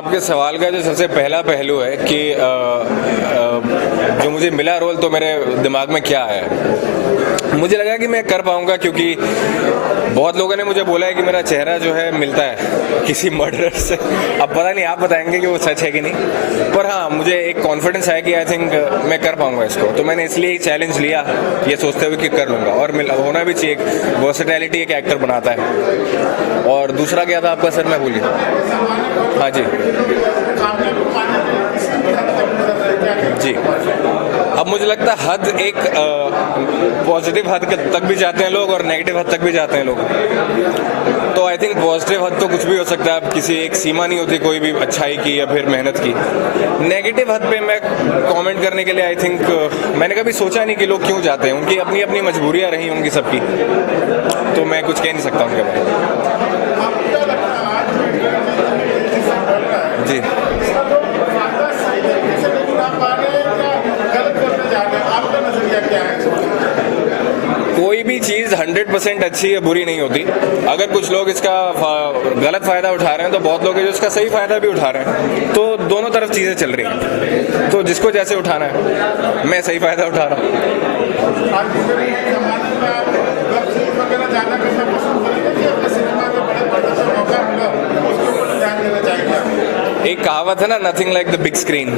आपके सवाल का जो सबसे पहला पहलू है कि जो मुझे मिला रोल तो मेरे दिमाग में क्या है, मुझे लगा कि मैं कर पाऊंगा क्योंकि बहुत लोगों ने मुझे बोला है कि मेरा चेहरा जो है मिलता है किसी मर्डरर से। अब पता नहीं, आप बताएंगे कि वो सच है कि नहीं, पर हाँ मुझे एक कॉन्फिडेंस है कि आई थिंक मैं कर पाऊंगा इसको। तो मैंने इसलिए चैलेंज लिया ये सोचते हुए कि कर लूंगा, और होना भी चाहिए। वर्सेटैलिटी एक एक्टर बनाता है। और दूसरा क्या था आपका सर, मैं भूल गया। हाँ जी जी। अब मुझे लगता है हद एक पॉजिटिव हद तक भी जाते हैं लोग और नेगेटिव हद तक भी जाते हैं लोग। तो आई थिंक पॉजिटिव हद तो कुछ भी हो सकता है, अब किसी एक सीमा नहीं होती कोई भी अच्छाई की या फिर मेहनत की। नेगेटिव हद पे मैं कमेंट करने के लिए आई थिंक मैंने कभी सोचा नहीं कि लोग क्यों जाते हैं, उनकी अपनी अपनी मजबूरियां रही होंगी सबकी, तो मैं कुछ कह नहीं सकता उनके बारे में। जी कोई भी चीज़ 100% अच्छी या बुरी नहीं होती। अगर कुछ लोग इसका गलत फायदा उठा रहे हैं तो बहुत लोग हैं जो इसका सही फायदा भी उठा रहे हैं। तो दोनों तरफ चीजें चल रही हैं, तो जिसको जैसे उठाना है, मैं सही फायदा उठा रहा हूँ। एक कहावत है ना, nothing like the big screen.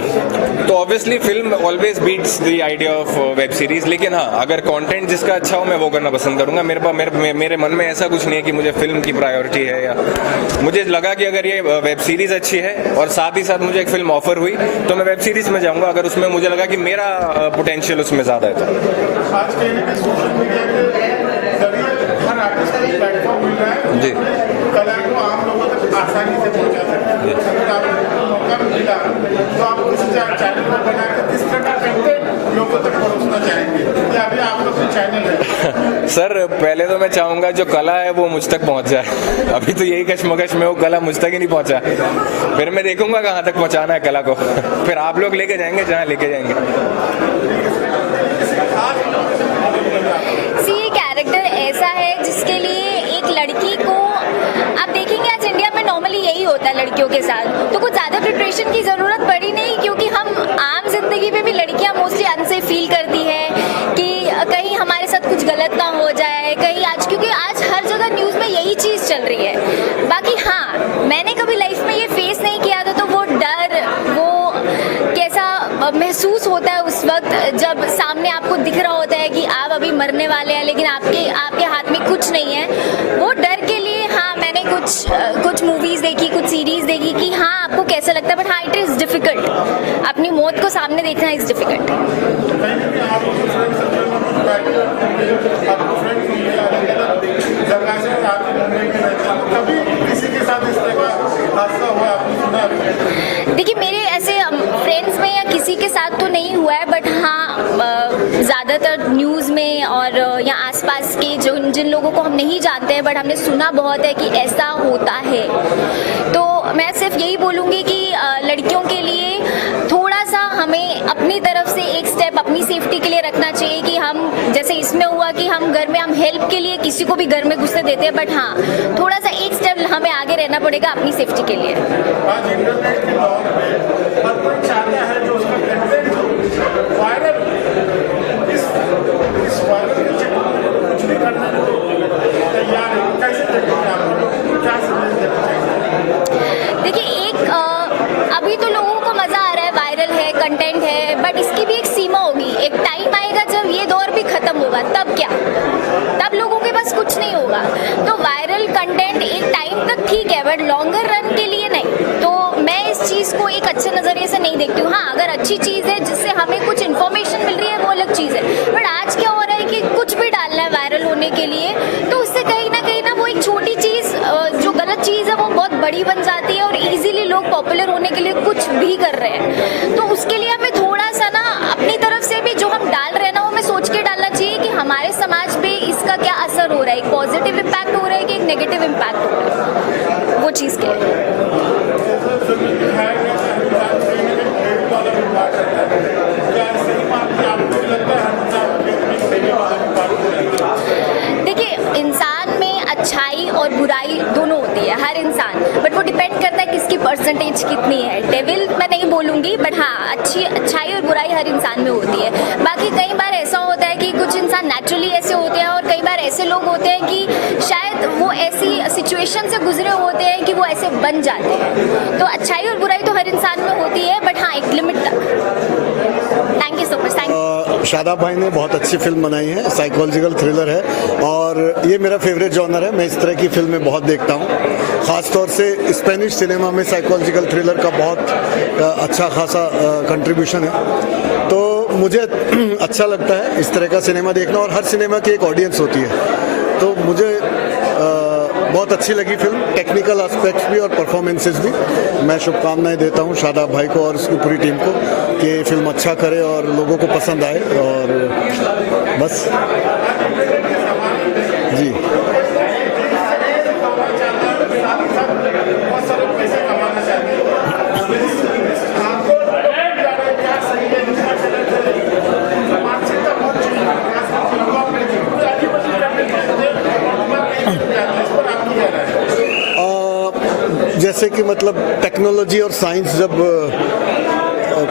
तो obviously film always beats the idea of web series, लेकिन हाँ अगर कंटेंट जिसका अच्छा हो मैं वो करना पसंद करूंगा। मेरे मन में ऐसा कुछ नहीं है कि मुझे फिल्म की प्रायोरिटी है, या मुझे लगा कि अगर ये वेब सीरीज अच्छी है और साथ ही साथ मुझे एक फिल्म ऑफर हुई तो मैं वेब सीरीज में जाऊंगा, अगर उसमें मुझे लगा कि मेरा पोटेंशियल उसमें ज्यादा है। तो जी कला को आम लोगों तक आसानी से पहुंचा सकते हैं। अगर आपको मौका मिला तो आप उस चैनल को बनाकर किस तरह का कंटेंट लोगों तक पहुंचना चाहेंगे, या अभी आपका कोई चैनल है? सर पहले तो मैं चाहूंगा जो कला है वो मुझ तक पहुंच जाए। अभी तो यही कश्मकश में वो कला मुझ तक ही नहीं पहुंचा, फिर मैं देखूंगा कहाँ तक पहुंचाना है कला को। फिर आप लोग लेके जाएंगे जहाँ लेके जाएंगे। ये कैरेक्टर ऐसा है जिसके लिए एक लड़की को, आप देखेंगे आज इंडिया में नॉर्मली यही होता है लड़कियों के साथ, तो कुछ ज़्यादा प्रिपरेशन की ज़रूरत पड़ी नहीं, क्योंकि हम आम जिंदगी में भी लड़कियां मोस्टली अनसेफ फील करती है कि कहीं हमारे साथ कुछ गलत ना हो जाए कहीं आज, क्योंकि आज हर जगह न्यूज़ में यही चीज़ चल रही है। बाकी हाँ मैंने कभी लाइफ में ये फेस नहीं किया था, तो वो डर, वो कैसा महसूस होता है उस वक्त जब सामने आपको दिख रहा होता है कि आप अभी मरने वाले हैं लेकिन आपके हाथ में कुछ नहीं है, वो डर के लिए हाँ मैंने कुछ मूवीज देखी, कुछ सीरीज देखी कि हाँ आपको कैसा लगता है, बट हाँ इट इज डिफिकल्ट, अपनी मौत को सामने देखना इज डिफिकल्ट। देखिए मेरे ऐसे फ्रेंड्स में या किसी के साथ तो नहीं हुआ है, बट हाँ ज़्यादातर न्यूज़ में और या आसपास के जिन लोगों को हम नहीं जानते हैं बट हमने सुना बहुत है कि ऐसा होता है। तो मैं सिर्फ यही बोलूँगी कि लड़कियों के लिए थोड़ा सा हमें अपनी तरफ से एक स्टेप अपनी सेफ्टी के लिए रखना चाहिए कि हम जैसे इसमें हुआ कि हम घर में हम हेल्प के लिए किसी को भी घर में घुसने देते हैं, बट हाँ थोड़ा सा एक स्टेप हमें आगे रहना पड़ेगा अपनी सेफ्टी के लिए। आज इंटरनेट के दौर में हर कोई चाहता है जो उसका कंटेंट वायरल, इस वायरल के चक्कर में कुछ भी करने को तैयार है। कैसे देखेंगे आप लोग, क्या संदेश देना चाहिए? देखिए एक अभी तो लोगों को मजा आ रहा है, वायरल है, कंटेंट है, बट इसकी भी एक सीमा होगी। एक टाइम आएगा जब ये दौर भी खत्म होगा, तब क्या, तब लोगों के पास कुछ नहीं होगा। तो वायरल कंटेंट एक टाइम तक ठीक है, बट लॉन्गर रन के लिए नहीं। तो मैं इस चीज़ को एक अच्छे नज़रिए से नहीं देखती हूँ। हाँ अगर अच्छी चीज़ है जिससे हमें कुछ इन्फॉर्मेशन मिल रही है वो अलग चीज़ है, बट आज क्या हो रहा है कि कुछ भी डालना है वायरल होने के लिए, तो उससे कहीं ना वो एक छोटी चीज़ जो गलत चीज़ है वो बहुत बड़ी बन जाती है और इजीली लोग पॉपुलर होने के लिए कुछ भी कर रहे हैं। तो उसके लिए हमें थोड़ा सा ना अपनी तरफ से भी जो हम डाल रहे हैं ना वो हमें सोच के डालना चाहिए कि हमारे समाज पे इसका क्या असर हो रहा है, एक पॉजिटिव इम्पैक्ट हो रहा है कि एक नेगेटिव इम्पैक्ट हो रहा है, वो चीज़ के अच्छाई और बुराई दोनों होती है, हर इंसान, बट वो डिपेंड करता है किसकी परसेंटेज कितनी है, डेविल मैं नहीं बोलूँगी, बट हाँ अच्छाई और बुराई हर इंसान में होती है। बाकी कई बार ऐसा होता है कि कुछ इंसान नेचुरली ऐसे होते हैं और कई बार ऐसे लोग होते हैं कि शायद वो ऐसी सिचुएशन से गुजरे होते हैं कि वो ऐसे बन जाते हैं। तो अच्छाई और बुराई तो हर इंसान में होती है, बट हाँ एक लिमिट तक। Thank you so much. Thank you. Shadab भाई ने बहुत अच्छी फिल्म बनाई है, साइकोलॉजिकल थ्रिलर है और ये मेरा फेवरेट जॉनर है। मैं इस तरह की फिल्में बहुत देखता हूँ, ख़ास तौर से स्पेनिश सिनेमा में साइकोलॉजिकल थ्रिलर का बहुत अच्छा खासा कंट्रीब्यूशन है। तो मुझे अच्छा लगता है इस तरह का सिनेमा देखना और हर सिनेमा की एक ऑडियंस होती है। तो मुझे बहुत अच्छी लगी फिल्म, टेक्निकल एस्पेक्ट्स भी और परफॉर्मेंसेस भी। मैं शुभकामनाएं देता हूं शादाब भाई को और उसकी पूरी टीम को कि ये फिल्म अच्छा करे और लोगों को पसंद आए। और बस जी, जैसे कि मतलब टेक्नोलॉजी और साइंस जब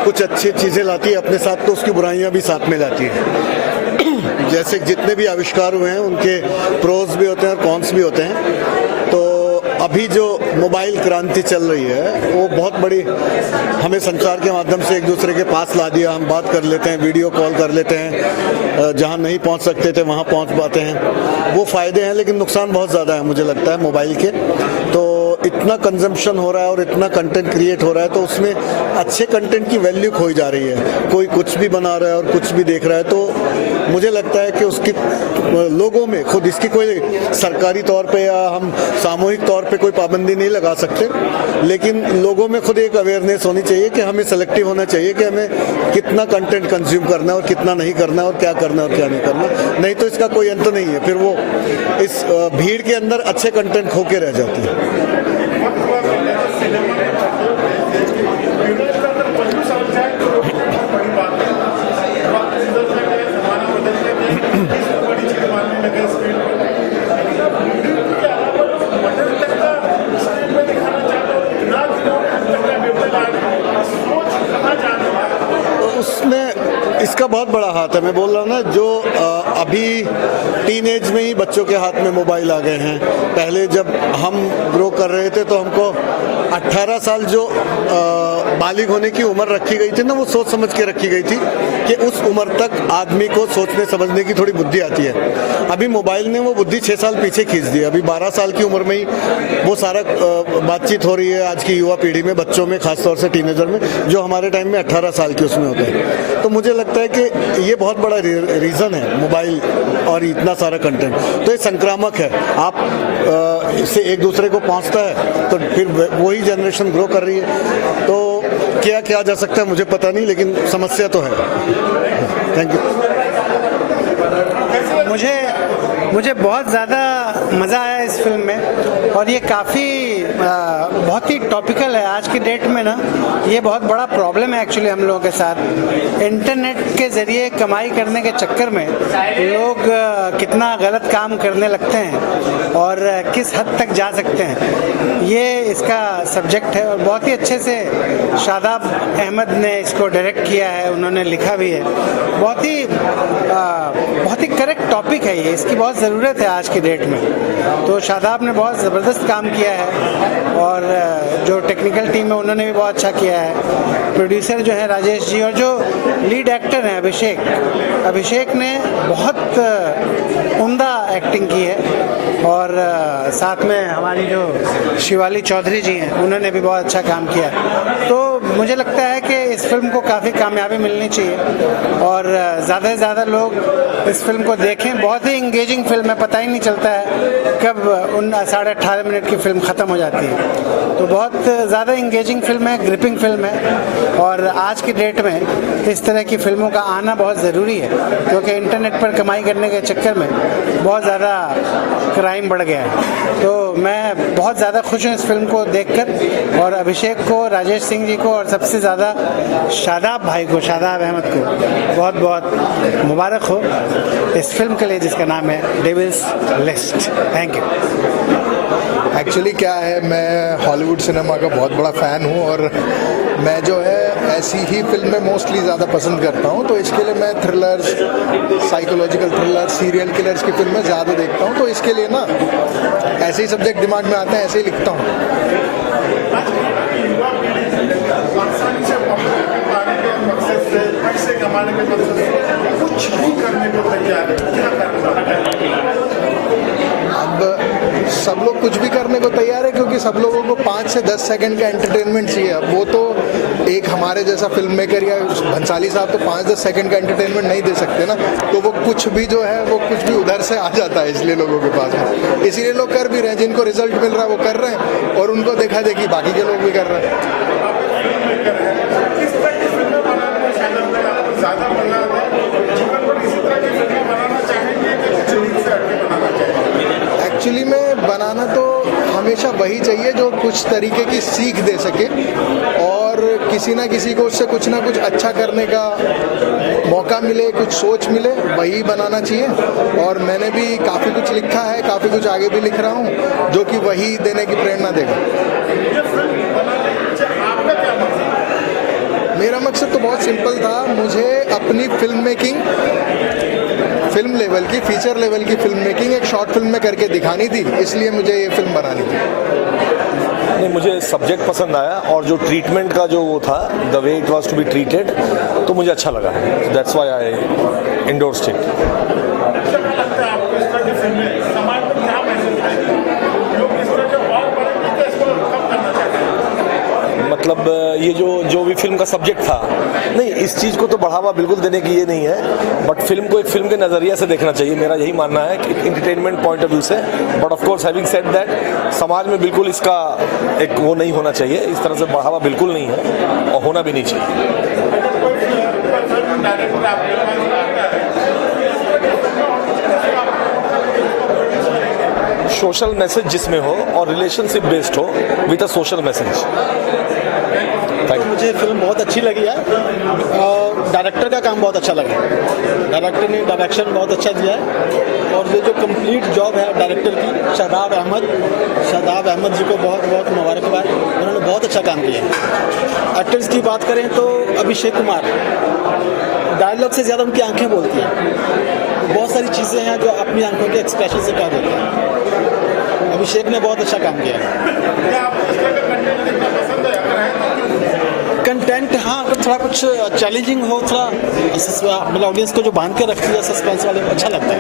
कुछ अच्छी चीज़ें लाती है अपने साथ तो उसकी बुराइयां भी साथ में लाती है। जैसे जितने भी आविष्कार हुए हैं उनके प्रोज भी होते हैं और कॉन्स भी होते हैं। तो अभी जो मोबाइल क्रांति चल रही है वो बहुत बड़ी हमें संचार के माध्यम से एक दूसरे के पास ला दिया। हम बात कर लेते हैं, वीडियो कॉल कर लेते हैं, जहां नहीं पहुंच सकते थे वहां पहुंच पाते हैं। वो फायदे हैं, लेकिन नुकसान बहुत ज़्यादा है मुझे लगता है मोबाइल के। तो इतना कंजम्पशन हो रहा है और इतना कंटेंट क्रिएट हो रहा है तो उसमें अच्छे कंटेंट की वैल्यू खोई जा रही है। कोई कुछ भी बना रहा है और कुछ भी देख रहा है, तो मुझे लगता है कि उसकी लोगों में खुद इसकी कोई सरकारी तौर पे या हम सामूहिक तौर पे कोई पाबंदी नहीं लगा सकते, लेकिन लोगों में खुद एक अवेयरनेस होनी चाहिए कि हमें सेलेक्टिव होना चाहिए कि हमें कितना कंटेंट कंज्यूम करना है और कितना नहीं करना है और क्या करना है और क्या नहीं करना। नहीं तो इसका कोई अंत नहीं है, फिर वो इस भीड़ के अंदर अच्छे कंटेंट खो के रह जाती है। उसमें इसका बहुत बड़ा हाथ है। मैं बोल रहा हूँ ना, जो अभी टीनेज में ही बच्चों के हाथ में मोबाइल आ गए हैं। पहले जब हम ग्रो कर रहे थे तो हमको 18 साल जो बालिग होने की उम्र रखी गई थी ना, वो सोच समझ के रखी गई थी कि उस उम्र तक आदमी को सोचने समझने की थोड़ी बुद्धि आती है। अभी मोबाइल ने वो बुद्धि 6 साल पीछे खींच दी। अभी 12 साल की उम्र में ही वो सारा बातचीत हो रही है आज की युवा पीढ़ी में, बच्चों में, खासतौर से टीनेजर में, जो हमारे टाइम में 18 साल की उसमें होते हैं। तो मुझे लगता है कि ये बहुत बड़ा रीज़न है मोबाइल और इतना सारा कंटेंट। तो ये संक्रामक है, आप इससे एक दूसरे को पहुंचता है तो फिर वही जनरेशन ग्रो कर रही है। तो क्या किया जा सकता है मुझे पता नहीं, लेकिन समस्या तो है। Thank you. मुझे बहुत ज़्यादा मज़ा आया इस फिल्म में और ये काफ़ी बहुत ही टॉपिकल है आज की डेट में ना। ये बहुत बड़ा प्रॉब्लम है एक्चुअली हम लोगों के साथ। इंटरनेट के ज़रिए कमाई करने के चक्कर में लोग कितना गलत काम करने लगते हैं और किस हद तक जा सकते हैं, ये इसका सब्जेक्ट है। और बहुत ही अच्छे से शादाब अहमद ने इसको डायरेक्ट किया है, उन्होंने लिखा भी है। बहुत ही करेक्ट टॉपिक है ये, इसकी बहुत ज़रूरत है आज की डेट में। तो शादाब ने बहुत ज़बरदस्त काम किया है और जो टेक्निकल टीम है उन्होंने भी बहुत अच्छा किया है। प्रोड्यूसर जो है राजेश जी, और जो लीड एक्टर हैं अभिषेक ने बहुत उम्दा एक्टिंग की है। और साथ में हमारी जो शिवाली चौधरी जी हैं उन्होंने भी बहुत अच्छा काम किया। तो मुझे लगता है कि इस फिल्म को काफ़ी कामयाबी मिलनी चाहिए और ज़्यादा से ज़्यादा लोग इस फिल्म को देखें। बहुत ही इंगेजिंग फिल्म है, पता ही नहीं चलता है कब 18.5 मिनट की फिल्म ख़त्म हो जाती है। तो बहुत ज़्यादा इंगेजिंग फिल्म है, ग्रिपिंग फिल्म है और आज की डेट में इस तरह की फिल्मों का आना बहुत ज़रूरी है, क्योंकि इंटरनेट पर कमाई करने के चक्कर में बहुत ज़्यादा क्राइम बढ़ गया है। तो मैं बहुत ज़्यादा खुश हूँ इस फिल्म को देखकर और अभिषेक को, राजेश सिंह जी को और सबसे ज़्यादा शादाब भाई को, शादाब अहमद को बहुत बहुत मुबारक हो इस फिल्म के लिए जिसका नाम है devils list. Thank you. Actually क्या है, मैं हॉलीवुड सिनेमा का बहुत बड़ा फ़ैन हूँ और मैं जो है ऐसी ही फिल्में मोस्टली ज़्यादा पसंद करता हूँ। तो इसके लिए मैं thrillers, psychological thriller, serial killers की फिल्में ज़्यादा देखता हूँ। तो इसके लिए ना ऐसे ही सब्जेक्ट दिमाग में आते हैं, ऐसे ही लिखता हूँ। आसानी से पाने के मकसद से, पैसे कमाने के मकसद से कुछ भी करने को तैयार है, क्या करना? अब सब लोग कुछ भी करने को तैयार है क्योंकि सब लोगों को 5 से 10 सेकंड का एंटरटेनमेंट चाहिए। अब वो तो एक हमारे जैसा फिल्म मेकर या भंसाली साहब तो 5-10 सेकंड का एंटरटेनमेंट नहीं दे सकते ना, तो वो कुछ भी जो है वो कुछ भी उधर से आ जाता है, इसलिए लोगों के पास में। इसीलिए लोग कर भी रहे हैं, जिनको रिजल्ट मिल रहा है वो कर रहे हैं और उनको देखा देखी बाकी के लोग भी कर रहे हैं। किस तरह की फिल्में बनाने में शायद आपको ज़्यादा मजा आता है? जीवन पर इसी तरह की फिल्में बनाना चाहेंगे कि कुछ रील से हटके बनाना चाहेंगे? एक्चुअली में बनाना तो हमेशा वही चाहिए जो कुछ तरीके की सीख दे सके और किसी ना किसी को उससे कुछ ना कुछ अच्छा करने का मौका मिले, कुछ सोच मिले, वही बनाना चाहिए। और मैंने भी काफ़ी कुछ लिखा है, काफ़ी कुछ आगे भी लिख रहा हूँ जो कि वही देने की प्रेरणा देगा। ये फिल्म बनाने के पीछे आपका क्या मकसद है? मेरा मकसद तो बहुत सिंपल था, मुझे अपनी फिल्म मेकिंग, फिल्म लेवल की, फीचर लेवल की फिल्म मेकिंग एक शॉर्ट फिल्म में करके दिखानी थी, इसलिए मुझे ये फिल्म बनानी थी। नहीं, मुझे सब्जेक्ट पसंद आया और जो ट्रीटमेंट का जो वो था, the way it was to be treated, तो मुझे अच्छा लगा। That's why I endorsed it. क्या लगता है आपको इस तरह की फिल्में समाज में क्या मैसेज देंगी? लोग इस तरह के और बड़े तो इसको कम करना चाहते हैं। मतलब ये जो भी फिल्म का सब्जेक्ट था, नहीं, इस चीज़ को तो बढ़ावा बिल्कुल देने की ये नहीं है, बट फिल्म को एक फिल्म के नज़रिए से देखना चाहिए। मेरा यही मानना है कि इंटरटेनमेंट पॉइंट ऑफ व्यू से। But of course having said that, समाज में बिल्कुल इसका एक वो नहीं होना चाहिए, इस तरह से बढ़ावा बिल्कुल नहीं है और होना भी नहीं चाहिए। फिल्म डायरेक्टर आपके पास आता है, सोशल मैसेज जिसमें हो और रिलेशनशिप बेस्ड हो विद अ सोशल मैसेज। तो मुझे फिल्म बहुत अच्छी लगी है और डायरेक्टर का काम बहुत अच्छा लगा। डायरेक्टर ने डायरेक्शन बहुत अच्छा दिया है और ये जो कंप्लीट जॉब है डायरेक्टर की, शादाब अहमद जी को बहुत बहुत मुबारकबाद, उन्होंने बहुत अच्छा काम किया है। एक्टर्स की बात करें तो अभिषेक कुमार, डायलॉग से ज़्यादा उनकी आंखें बोलती हैं। बहुत सारी चीज़ें हैं जो अपनी आंखों के एक्सप्रेशन से कह देते हैं। अभिषेक ने बहुत अच्छा काम किया है। क्या आपको इस तरह का कंटेंट देखना पसंद है? अगर है तो कंटेंट, हाँ, अगर थोड़ा कुछ चैलेंजिंग हो, थोड़ा मतलब ऑडियंस को जो बांध के रखती है सस्पेंस वाले, अच्छा लगता है।